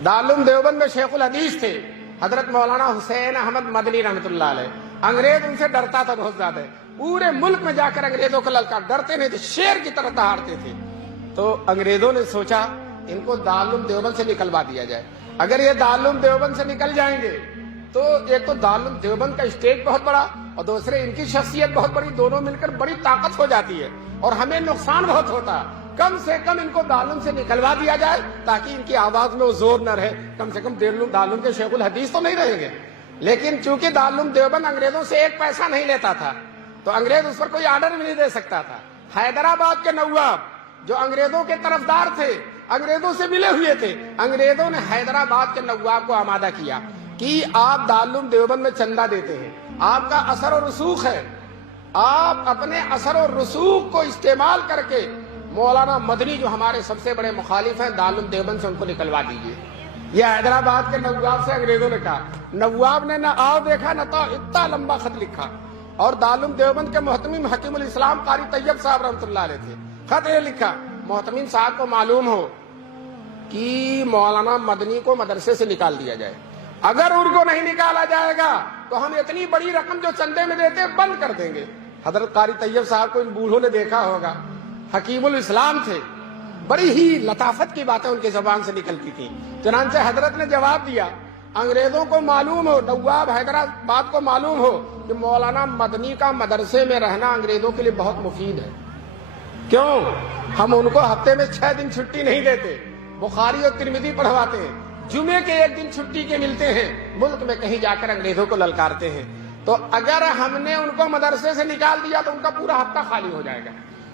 दारुल देवबंद में शेखुल हदीस थे हजरत मौलाना हुसैन अहमद मदनी रहमतुल्लाह अलैह। अंग्रेज उनसे डरता था बहुत ज्यादा, पूरे मुल्क में जाकर अंग्रेजों को ललकार, डरते नहीं थे, शेर की तरह दहाड़ते थे। तो अंग्रेजों ने सोचा इनको दारुल देवबंद से निकलवा दिया जाए। अगर ये दारुल देवबंद से निकल जाएंगे तो एक तो दारुल देवबंद का स्टेज बहुत बड़ा और दूसरे इनकी शख्सियत बहुत बड़ी, दोनों मिलकर बड़ी ताकत हो जाती है और हमें नुकसान बहुत होता। कम से कम इनको दारुल से निकलवा दिया जाए ताकि इनकी आवाज में वो जोर न रहे, कम से कम दारुल के शेखुल हदीस तो नहीं रहेंगे। लेकिन चूंकि दारुल देवबंद अंग्रेजों से एक पैसा नहीं लेता था तो अंग्रेज उस पर कोई आर्डर भी नहीं दे सकता था। हैदराबाद के नवाब जो अंग्रेजों के तरफदार थे, अंग्रेजों से मिले हुए थे, अंग्रेजों ने हैदराबाद के नवाब को आमादा किया कि आप दारुल देवबंद में चंदा देते हैं, आपका असर और रसूख है, आप अपने असर और रसूख को इस्तेमाल करके मौलाना मदनी जो हमारे सबसे बड़े मुखालिफ हैं दारुल देवबंद से उनको निकलवा दीजिए। यह हैदराबाद के नवाब से अंग्रेजों ने कहा। नवाब ने न आओ देखा न तो इतना लंबा खत लिखा और दारुल देवबंद के मोहतमीम हकीमुल इस्लाम कारी तैयब साहब रहमतुल्लाह अलैह थे। खत ये लिखा, मोहतमीम साहब को मालूम हो कि मौलाना मदनी को मदरसे से निकाल दिया जाए, अगर उनको नहीं निकाला जाएगा तो हम इतनी बड़ी रकम जो चंदे में देते हैं बंद कर देंगे। हजरत कारी तैयब साहब को इन बूढ़ों ने देखा होगा, हकीमुल इस्लाम थे, बड़ी ही लताफत की बातें उनके जबान से निकलती थी। चनांचे हजरत ने जवाब दिया, अंग्रेजों को मालूम हो, नवाब हैदराबाद को मालूम हो कि मौलाना मदनी का मदरसे में रहना अंग्रेजों के लिए बहुत मुफीद है। क्यों? हम उनको हफ्ते में 6 दिन छुट्टी नहीं देते, बुखारी और तिरमिज़ी पढ़वाते हैं, जुमे के 1 दिन छुट्टी के मिलते हैं, मुल्क में कहीं जाकर अंग्रेजों को ललकारते हैं। तो अगर हमने उनको मदरसे से निकाल दिया तो उनका पूरा हफ्ता खाली हो जाएगा,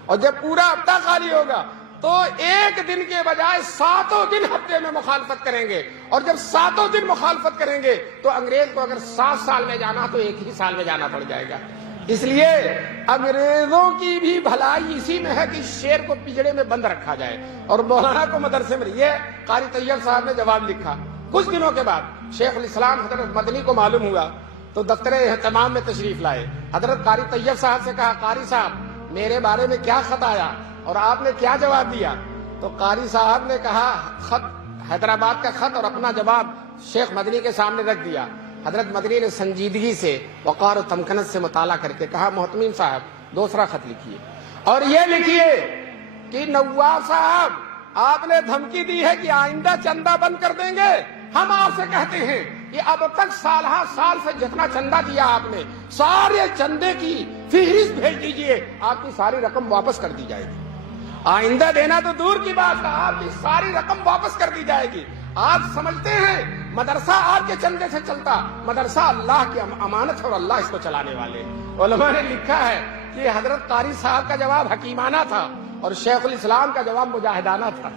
और जब पूरा हफ्ता खाली होगा तो 1 दिन के बजाय 7 दिन हफ्ते में मुखालफत करेंगे, और जब 7 दिन मुखालफत करेंगे तो अंग्रेज को अगर 7 साल में जाना तो 1 ही साल में जाना पड़ जाएगा। इसलिए अंग्रेजों की भी भलाई इसी में है कि शेर को पिंजड़े में बंद रखा जाए और मौलाना को मदरसे में। ये कारी तैयब साहब ने जवाब लिखा। कुछ दिनों के बाद शेखुल इस्लाम हजरत मदनी को मालूम हुआ तो दफ्तर एहतमाम में तशरीफ लाए। हजरत कारी तैयब साहब से कहा, कारी साहब मेरे बारे में क्या खत आया और आपने क्या जवाब दिया? तो कारी साहब ने कहा, खत हैदराबाद का खत और अपना जवाब शेख मदनी के सामने रख दिया। हजरत मदनी ने संजीदगी से वक़ार और तमकनत से मुताला करके कहा, मोहतमीम साहब दूसरा खत लिखिए और ये लिखिए कि नवाब साहब आपने धमकी दी है कि आइंदा चंदा बंद कर देंगे। हम आपसे कहते हैं कि अब तक साल से जितना चंदा दिया आपने, सारे चंदे की फहरिस्त भेज दीजिए, आपकी सारी रकम वापस कर दी जाएगी। आइंदा देना तो दूर की बात है, आपकी सारी रकम वापस कर दी जाएगी। आप समझते हैं मदरसा आपके चंदे से चलता, मदरसा अल्लाह की अमानत है और अल्लाह इसको चलाने वाले। उलमा ने लिखा है कि हजरत कारी साहब का जवाब हकीमाना था और शेखुल इस्लाम का जवाब मुजाहिदाना था।